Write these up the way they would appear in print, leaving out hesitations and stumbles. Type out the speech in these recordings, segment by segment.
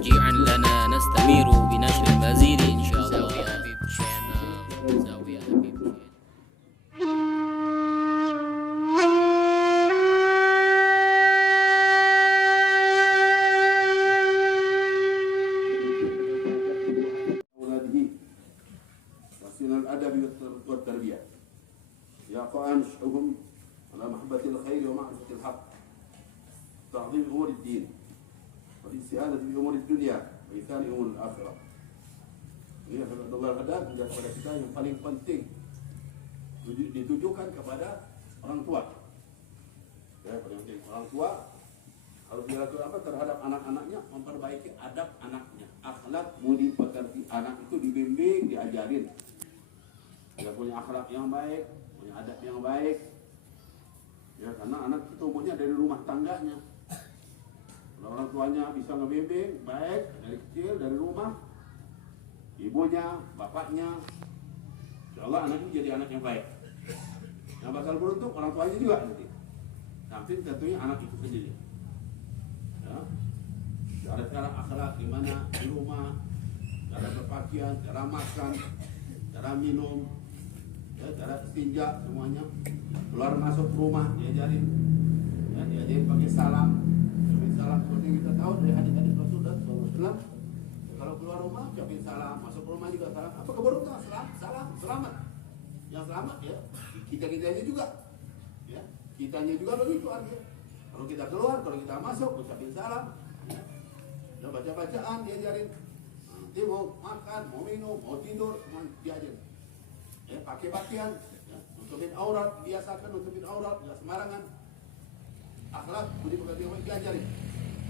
تشجيعا لنا نستمر بنشر المزيد إن شاء الله. زاوية حبيب channel. زاوية حبيب channel. الأدب والتربية يقع نشأهم على محبة الخير ومعرفة الحق، تعظيم أمور الدين والاستعانة بأمور الدنيا وإيثار أمور الآخرة. Ini adalah adab kepada kita yang paling penting ditujukan kepada orang tua. Ya, paling penting orang tua harus dilakukan apa terhadap anak-anaknya, memperbaiki adab anaknya, akhlak budi pekerti anak itu dibimbing, diajarin. Dia punya akhlak yang baik, punya adab yang baik. Ya, karena anak itu tumbuhnya dari rumah tangganya. Kalau orang tuanya bisa ngebimbing baik dari kecil, dari rumah, ibunya, bapaknya, insya Allah anaknya jadi anak yang baik. Yang bakal beruntung orang tuanya juga nanti. Tapi tentunya anak itu sendiri. Ya, cara akhlak gimana di rumah, cara berpakaian, cara makan, cara minum, ya, cara istinja, semuanya keluar masuk rumah diajarin, ya, diajarin pakai salam seperti yang kita tahu dari hadis-hadis Rasulullah SAW. Kalau keluar rumah ucapin salam, masuk rumah juga salam. Apa keberuntungan? Salam, selamat. Yang selamat ya kitanya juga, ya kitanya juga begitu artinya. Kalau kita keluar, kalau kita masuk ucapin salam, ya, dan baca-bacaan diajarin. Nanti mau makan, mau minum, mau tidur, semua diajarin. Ya, pakai pakaian, ya, nutupin aurat, biasakan nutupin aurat, nggak sembarangan. Akhlak budi pekerti yang baik diajarin.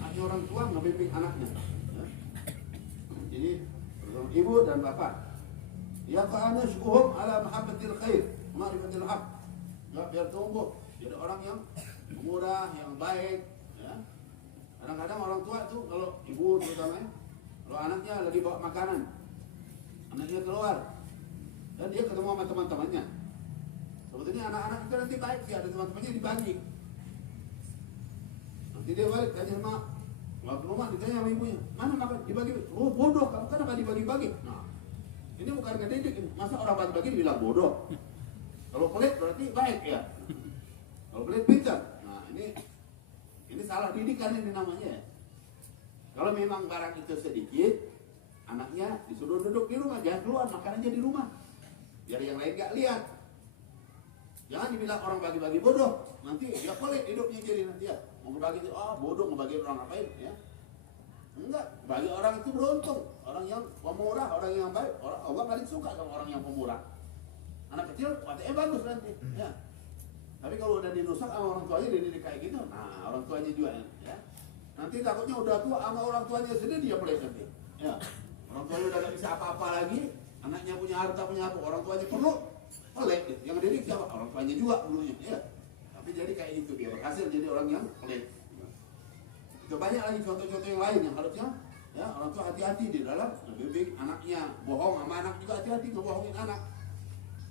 Hanya orang tua ngebimbing anaknya. Ya. Jadi ibu dan bapak. Ya qa'ana syuhum ala mahabbatil khair, ma'rifatil haq. Ya, biar tumbuh jadi orang yang murah, yang baik. Ya. Kadang-kadang orang tua itu kalau ibu terutama, kalau anaknya lagi bawa makanan, anaknya keluar. Dan dia ketemu sama teman-temannya. Sebetulnya anak-anak itu nanti baik sih, ada teman-temannya dibagi. Nanti dia balik tanya sama ke rumah, ditanya sama ibunya, mana makan dibagi? Oh bodoh, kamu kan akan dibagi-bagi. Nah, ini bukan ngedidik, masa orang bagi-bagi dibilang bodoh? Kalau pelit berarti baik ya. Kalau pelit pintar. Nah ini salah didikan ini namanya. Kalau memang barang itu sedikit, anaknya disuruh duduk di rumah, jangan keluar, makan aja di rumah. Biar yang lain gak lihat. Jangan dibilang orang bagi-bagi bodoh. Nanti dia pelit hidupnya jadi nanti ya. Mau berbagi, bodoh ngebagi orang ngapain ya? Enggak, bagi orang itu beruntung. Orang yang pemurah, orang yang baik. Allah paling suka sama orang yang pemurah. Anak kecil katanya bagus nanti ya. Tapi kalau udah dirusak sama orang tuanya dididik kayak gitu, nah orang tuanya juga ya. Nanti takutnya udah tua sama orang tuanya sendiri dia pelit nanti. Ya. Orang tuanya udah gak bisa apa-apa lagi. Anaknya punya harta, punya apa, orang tuanya perlu pelit. Yang didik siapa? Orang tuanya juga dulunya ya. Tapi jadi kayak gitu, dia berhasil jadi orang yang pelit. Itu banyak lagi contoh-contoh yang lain yang harusnya ya orang tua hati-hati di dalam membimbing anaknya. Bohong sama anak juga hati-hati, ngebohongin anak.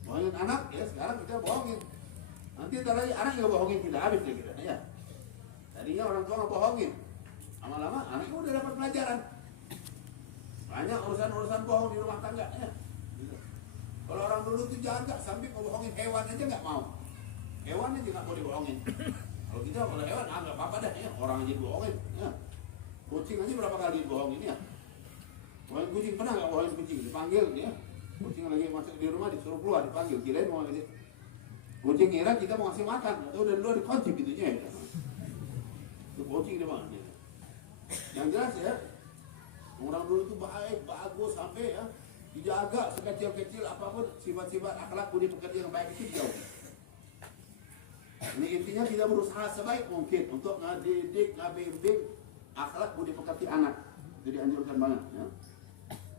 Bohongin anak ya sekarang kita bohongin. Nanti ntar lagi anak juga bohongin tidak habis ya kita ya. Tadinya orang tua ngebohongin, lama-lama anaknya udah dapat pelajaran. Banyak urusan-urusan bohong di rumah tangga ya. Kalau orang dulu tuh jaga sampai ngebohongin hewan aja nggak mau. Hewan aja nggak mau dibohongin. Kalau kita kalau hewan nggak apa-apa dah ya, orang aja dibohongin ya. Kucing aja berapa kali dibohongin ya. Bohongin kucing pernah nggak bohongin kucing? Dipanggil ya. Kucing lagi masuk di rumah disuruh keluar dipanggil. Kirain mau ngasih. Kucing ngira kita mau ngasih makan. Atau udah luar dikunci pintunya ya. Itu kucing dia bang. Yang jelas ya. Orang dulu itu baik, bagus sampai ya dijaga sekecil-kecil apapun sifat-sifat akhlak budi pekerti yang baik itu jauh. Ini intinya kita berusaha sebaik mungkin untuk ngedidik, ngabimbing akhlak budi pekerti anak. Itu dianjurkan banget ya.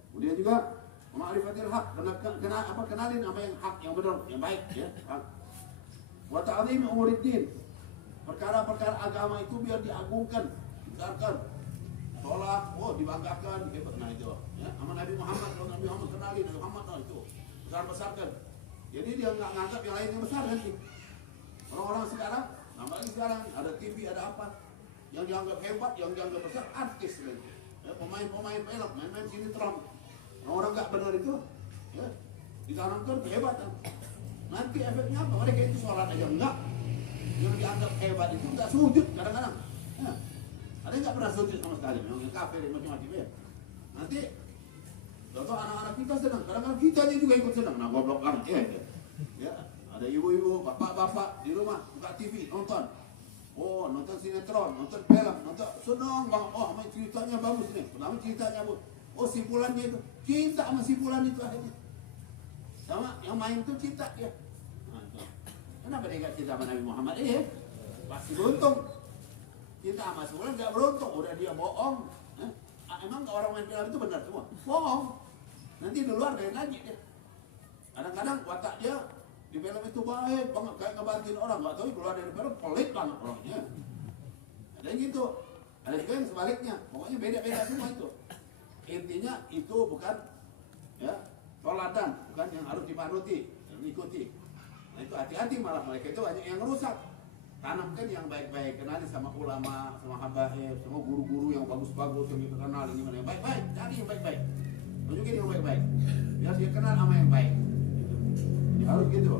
Kemudian juga ma'rifatil haq, kenalin apa yang hak, yang benar, yang baik ya. Wa ta'zim umuriddin. Perkara-perkara agama itu biar diagungkan, dibesarkan. Sholat, dibanggakan, gitu. Nah itu ya, sama Nabi Muhammad, kalau Nabi Muhammad kenalin, Nabi Muhammad itu besar-besarkan. Jadi dia nggak nganggap yang lainnya besar nanti. Orang-orang sekarang, apalagi sekarang ada TV, ada apa, yang dianggap hebat, yang dianggap besar, artis nanti. ya, pemain-pemain film, main-main sinetron. Orang nggak benar itu, ya, ditanamkan kehebatan. Nanti efeknya apa? Mereka itu sholat aja enggak. Yang dianggap hebat itu nggak sujud kadang-kadang. Ya. Ada yang nggak pernah sujud sama sekali, memang yang kafir macam-macam ya. Nanti, contoh anak-anak kita senang, kadang-kadang kita juga ikut senang. Nah, goblok kan, ya. Ada ibu-ibu, bapak-bapak di rumah buka TV nonton. Oh, nonton sinetron, nonton film, nonton senang banget. Oh, ceritanya bagus nih. Pertama ceritanya bagus. Oh, simpulannya itu cinta sama simpulan itu akhirnya. Sama yang main itu cinta ya. Nah, kenapa dia nggak cinta sama Nabi Muhammad? Pasti beruntung. Cinta sama simpulan nggak beruntung. Udah dia bohong. Emang orang main film itu benar semua? Bohong. Nanti di luar lain lagi dia. Kadang-kadang watak dia di film itu baik banget, kayak ngebantuin orang. Nggak tahu keluar dari film pelit banget orangnya. Ada yang gitu. Ada juga yang sebaliknya. Pokoknya beda-beda semua itu. Intinya itu bukan ya toladan, bukan yang harus dipanuti, yang diikuti. Nah itu hati-hati, malah mereka itu banyak yang rusak. Tanamkan yang baik-baik, kenali sama ulama, sama habaib, sama guru-guru yang bagus-bagus yang kita kenal, yang baik-baik, cari yang baik-baik, tunjukin yang baik-baik, biar dia kenal sama yang baik. Jadi harus gitu.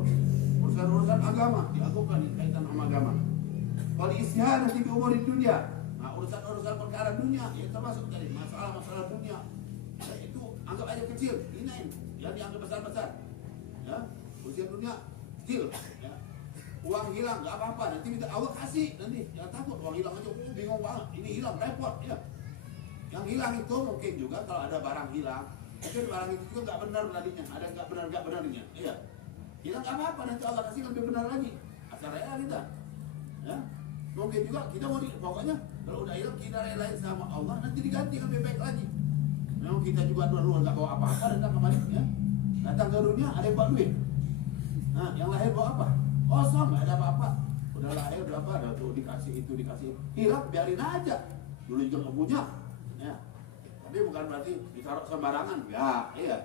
Urusan-urusan agama dilakukan di kaitan sama agama. Kalau istihad nanti ke umur di dunia, nah urusan-urusan perkara dunia, ya termasuk dari masalah-masalah dunia, ya, itu anggap aja kecil, ini yang dianggap besar-besar, ya urusan dunia kecil, ya. Uang hilang nggak apa-apa, nanti minta Allah kasih, nanti jangan takut uang hilang aja, bingung banget, ini hilang repot, ya. Yang hilang itu mungkin juga kalau ada barang hilang, mungkin barang itu juga nggak benar tadinya, ada nggak benarnya, iya. Hilang nggak apa-apa, nanti Allah kasih lebih benar lagi, asal rela kita, ya. Mungkin juga kita mau pokoknya kalau udah hilang kita relain sama Allah, nanti diganti yang lebih baik lagi. Memang kita juga dulu nggak bawa apa-apa, datang kemarin, ya. Datang ke dunia ada yang bawa duit, nah yang lahir bawa apa? Kosong, nggak ada apa-apa. Udah lahir berapa? Ada tuh dikasih itu, dikasih hilang, biarin aja. Dulu juga nggak punya, ya. Tapi bukan berarti ditaruh sembarangan, ya, iya.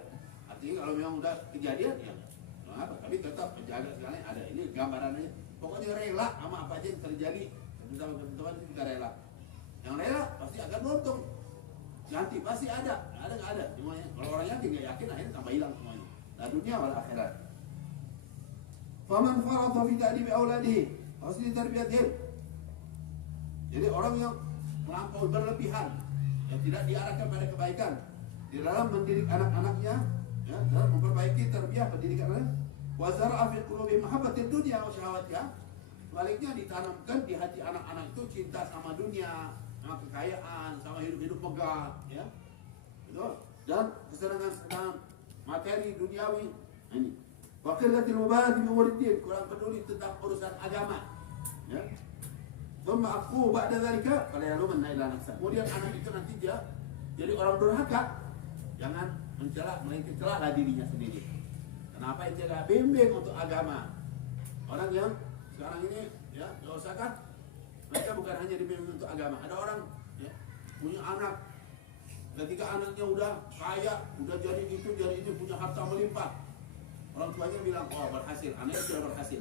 Artinya kalau memang udah kejadian, ya, nggak apa. Tapi tetap menjaga sekali. Ada ini gambarannya. Pokoknya rela sama apa aja yang terjadi. Teman-teman kita rela. Yang rela pasti akan beruntung. Nanti pasti ada nggak ada. Semuanya. Kalau orang yakin nggak yakin, akhirnya tambah hilang semuanya. Nah dunia wal akhirat. Faman farata fi ta'dibi auladihi, harus ditarbiyatihim. Jadi orang yang melampaui berlebihan, yang tidak diarahkan pada kebaikan di dalam mendidik anak-anaknya, ya, dalam memperbaiki tarbiyah pendidikan, wa zara'a fi qulubi mahabbatid dunya wa syahawatiha. Sebaliknya ditanamkan di hati anak-anak itu cinta sama dunia, sama kekayaan, sama hidup-hidup megah, ya. Betul? Dan kesenangan-kesenangan materi duniawi. Ini waqillatil mubalah bi umuriddin, kurang peduli tentang urusan agama, ya. Thumma aqu ba'da dzalika fala yalumanna illa nafsa. Kemudian anak itu nanti dia jadi orang durhaka, jangan mencela melainkan celahlah dirinya sendiri. Kenapa itu enggak bimbing untuk agama? Orang yang sekarang ini, ya, dosakan mereka bukan hanya dibimbing untuk agama. Ada orang, ya, punya anak, ketika anaknya udah kaya, udah jadi itu, punya harta melimpah. Orang tuanya bilang, oh berhasil, anaknya sudah berhasil.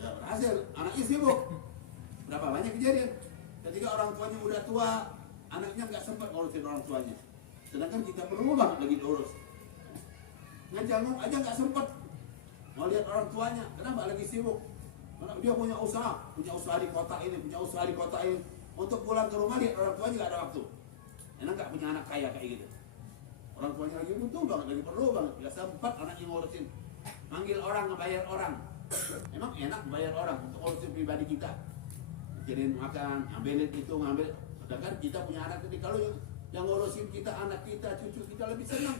Ya berhasil, anaknya sibuk. Berapa banyak kejadian. Ketika orang tuanya udah tua, anaknya nggak sempat ngurusin orang tuanya. Sedangkan kita perlu banget lagi diurus. Ngejanggung aja nggak sempat mau lihat orang tuanya. Kenapa? Lagi sibuk. Karena dia punya usaha di kota ini, punya usaha di kota ini. Untuk pulang ke rumah lihat orang tuanya nggak ada waktu. Enak nggak punya anak kaya kayak gitu? Orang tuanya lagi butuh banget, lagi perlu banget. Gak sempat anaknya ngurusin. Manggil orang, ngebayar orang. Emang enak bayar orang untuk urusin pribadi kita. Kirim makan, ngambilin itu, ngambil. Sedangkan kita punya anak ini, kalau yang ngurusin kita, anak kita, cucu kita lebih senang,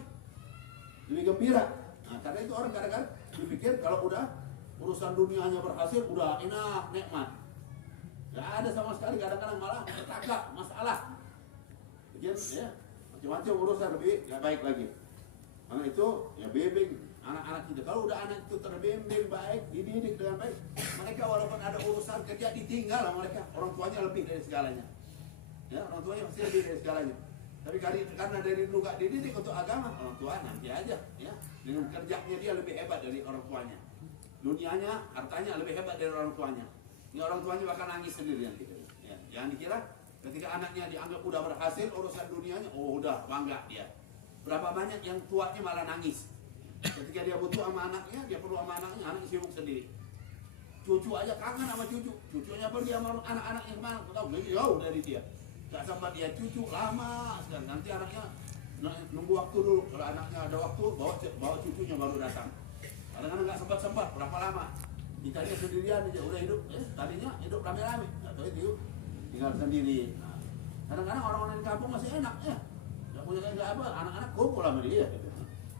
lebih gembira. Nah, karena itu orang kadang-kadang dipikir kalau udah urusan dunianya berhasil, udah enak, nikmat. Gak ada sama sekali, kadang-kadang malah bertagak, masalah. Jadi, ya, macam-macam urusan lebih gak baik lagi. Karena itu, ya bimbing anak-anak kita. Kalau udah anak itu terbimbing baik, dididik dengan baik, mereka walaupun ada urusan kerja ditinggal lah mereka. Orang tuanya lebih dari segalanya. Ya, orang tuanya pasti lebih dari segalanya. Tapi karena dari dulu gak dididik untuk agama, orang tua nanti aja, ya. Dengan kerjanya dia lebih hebat dari orang tuanya. Dunianya, hartanya lebih hebat dari orang tuanya. Ini orang tuanya bakal nangis sendiri nanti. Ya, jangan dikira Ketika anaknya dianggap udah berhasil urusan dunianya, oh udah bangga dia. Berapa banyak yang tuanya malah nangis. Ketika dia butuh sama anaknya, dia perlu sama anaknya, anaknya sibuk sendiri. Cucu aja kangen sama cucu. Cucunya pergi sama anak-anak yang mana? Tahu jauh dari dia. Gak sempat dia cucu lama sekali. Nanti anaknya nunggu waktu dulu. Kalau anaknya ada waktu, bawa cucunya baru datang. Kadang-kadang nggak sempat berapa lama. Kita dia sendirian aja udah hidup. Tadinya hidup rame-rame. Atau itu tinggal sendiri. Nah, kadang-kadang orang-orang di kampung masih enak ya. Gak punya kayak apa, anak-anak kumpul sama dia. Gitu.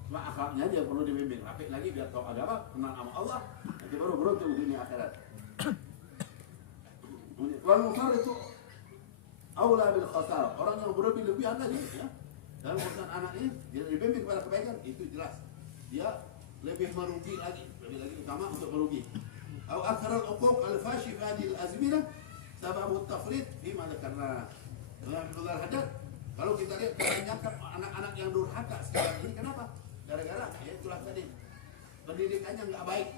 Cuma akhlaknya dia perlu dibimbing rapih lagi biar tahu agama, kenal sama Allah. Nanti baru beruntung dunia akhirat. Wal mufarritu aula bil khasar. Orang yang berlebih-lebihan tadi ya. Dalam urusan anak ini dia dibimbing kepada kebaikan, itu jelas. Dia lebih merugi lagi, lebih lagi utama untuk merugi. Au akthar al-uquq al-fashi fi hadhihi al-azmina sabab at-tafrid fi ma dzakarna. Dalam Nuzul Hadad, kalau kita lihat kebanyakan anak-anak yang durhaka sekarang ini kenapa? Gara-gara ya itulah tadi pendidikannya nggak baik.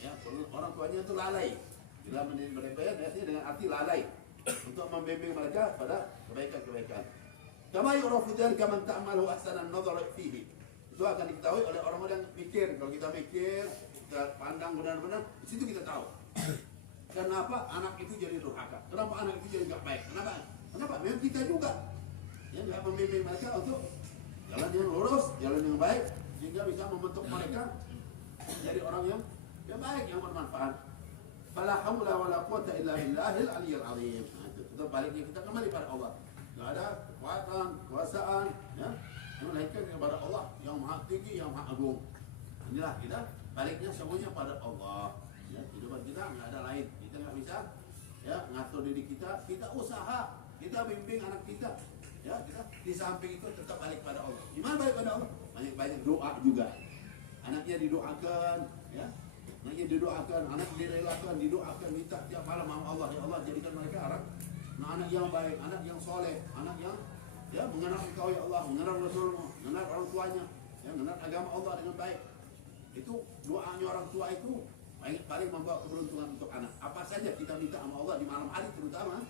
Ya, orang tuanya itu lalai. Bila mendidik mereka biasanya dengan arti lalai untuk membimbing mereka pada kebaikan-kebaikan. Kama yu'rafu dzalika man ta'malu ahsanan nadhar fihi. Itu akan diketahui oleh orang-orang yang mikir. Kalau kita mikir, kita pandang benar-benar, di situ kita tahu. Kenapa anak itu jadi durhaka? Kenapa anak itu jadi nggak baik? Kenapa? Memang kita juga yang nggak membimbing mereka untuk jalan yang lurus, jalan yang baik, sehingga bisa membentuk mereka jadi orang yang baik, yang bermanfaat. Fala haula wala quwwata illa billahil aliyyil azim. Itu baliknya kita kembali pada Allah. Enggak ada kekuatan, kekuasaan, ya. Melainkan kepada Allah yang Maha Tinggi, yang Maha Agung. Inilah kita baliknya semuanya pada Allah. Ya, kehidupan kita enggak ada lain. Kita enggak bisa ya ngatur diri kita, kita usaha, kita bimbing anak kita. Ya, kita di samping itu tetap balik pada Allah. Gimana balik pada Allah? Banyak-banyak doa juga. Anaknya didoakan, ya. Anaknya didoakan, anak direlakan, didoakan, minta tiap malam sama Allah. Ya Allah, jadikan mereka anak yang baik, anak yang soleh, anak yang ya mengenal Engkau ya Allah, mengenal Rasulmu, mengenal orang tuanya, ya mengenal agama Allah dengan baik. Itu doanya orang tua itu paling membawa keberuntungan untuk anak. Apa saja kita minta sama Allah di malam hari terutama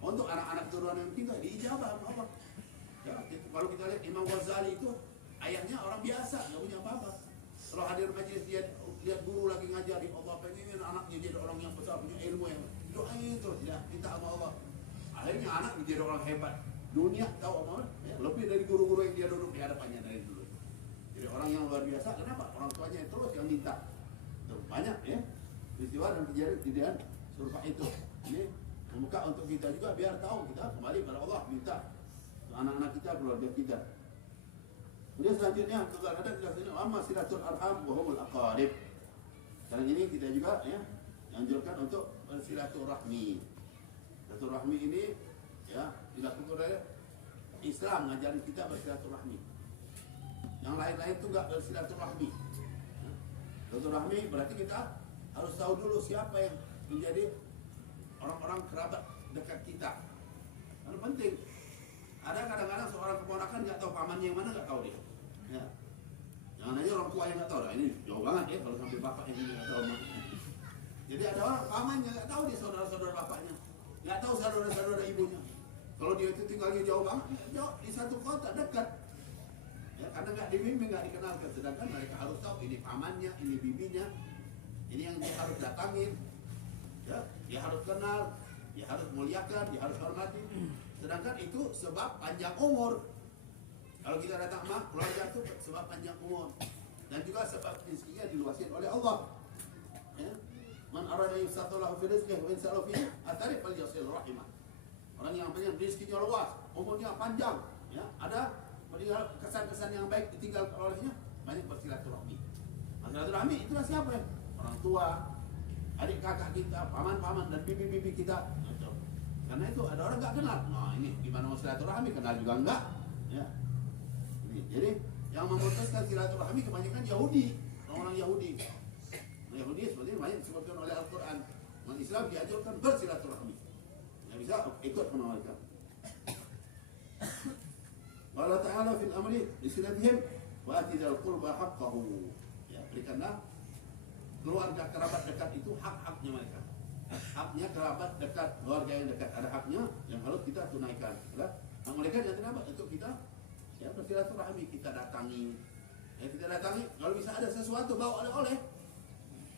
untuk anak-anak turunan kita diijabah sama Allah. Ya, kalau kita lihat Imam Ghazali itu ayahnya orang biasa, nggak punya apa-apa. Kalau hadir majelis dia lihat guru lagi ngajari Allah pengen anaknya jadi orang yang besar punya ilmu yang doain terus ya minta sama Allah. Akhirnya anak menjadi orang hebat. Dunia tahu apa? Ya, lebih dari guru-guru yang dia duduk di hadapannya dari dulu. Jadi orang yang luar biasa. Kenapa? Orang tuanya terus yang minta. Tuh, banyak ya peristiwa dan kejadian serupa itu. Ini membuka untuk kita juga biar tahu kita kembali pada Allah minta anak-anak kita, keluarga kita. Kemudian selanjutnya juga ada jelasnya amma silatul arham wa humul aqarib. Sekarang ini kita juga ya anjurkan untuk bersilaturahmi. Silaturahmi ini ya dilakukan oleh Islam ngajarin kita bersilaturahmi. Yang lain-lain itu enggak bersilaturahmi. Silaturahmi berarti kita harus tahu dulu siapa yang menjadi orang-orang kerabat dekat kita. Karena penting. Ada kadang-kadang seorang keponakan nggak tahu pamannya yang mana, nggak tahu dia. Ya. Jangan aja orang tua yang nggak tahu. Nah, ini jauh banget ya kalau sampai bapak yang nggak tahu. Jadi ada orang pamannya nggak tahu dia saudara-saudara bapaknya, nggak tahu saudara-saudara ibunya. Kalau dia itu tinggalnya jauh banget, jauh di satu kota dekat. Ya, karena nggak dibimbing, nggak dikenalkan. Sedangkan mereka harus tahu ini pamannya, ini bibinya, ini yang dia harus datangin. Ya, dia harus kenal, dia harus muliakan, dia harus hormati. Sedangkan itu sebab panjang umur. Kalau kita datang sama keluarga itu sebab panjang umur. Dan juga sebab rezekinya diluasin oleh Allah. Ya. Man arada yusatulahu fi rizqihi wa insalahu fihi atarif falyasil rahimah. Orang yang punya rezekinya luas, umurnya panjang, ya, ada kesan-kesan yang baik ditinggal olehnya, banyak bersilaturahmi. Silaturahmi itulah siapa ya? Orang tua, adik kakak kita, paman-paman dan bibi-bibi kita. Karena itu ada orang nggak kenal. Nah ini gimana mau silaturahmi, kenal juga enggak. Ya. Ini, jadi yang memutuskan silaturahmi kebanyakan Yahudi, orang-orang Yahudi. Nah, Yahudi seperti ini banyak disebutkan oleh Al-Quran. Umat Islam diajarkan bersilaturahmi. Yang bisa ikut sama mereka. Allah Ta'ala fil amri bisilatihim wa atidal qurba haqqahu. Ya, berikanlah keluarga kerabat dekat itu hak-haknya mereka. haknya kerabat dekat, keluarga yang dekat, ada haknya yang harus kita tunaikan. Nah, mereka yang tidak untuk kita ya bersilaturahmi, kita datangi. Kita datangi, kalau bisa ada sesuatu bawa oleh-oleh,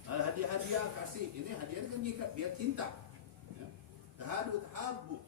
hadiah-hadiah kasih. Ini hadiah kan dia cinta. Ya. Tahadu tahabu.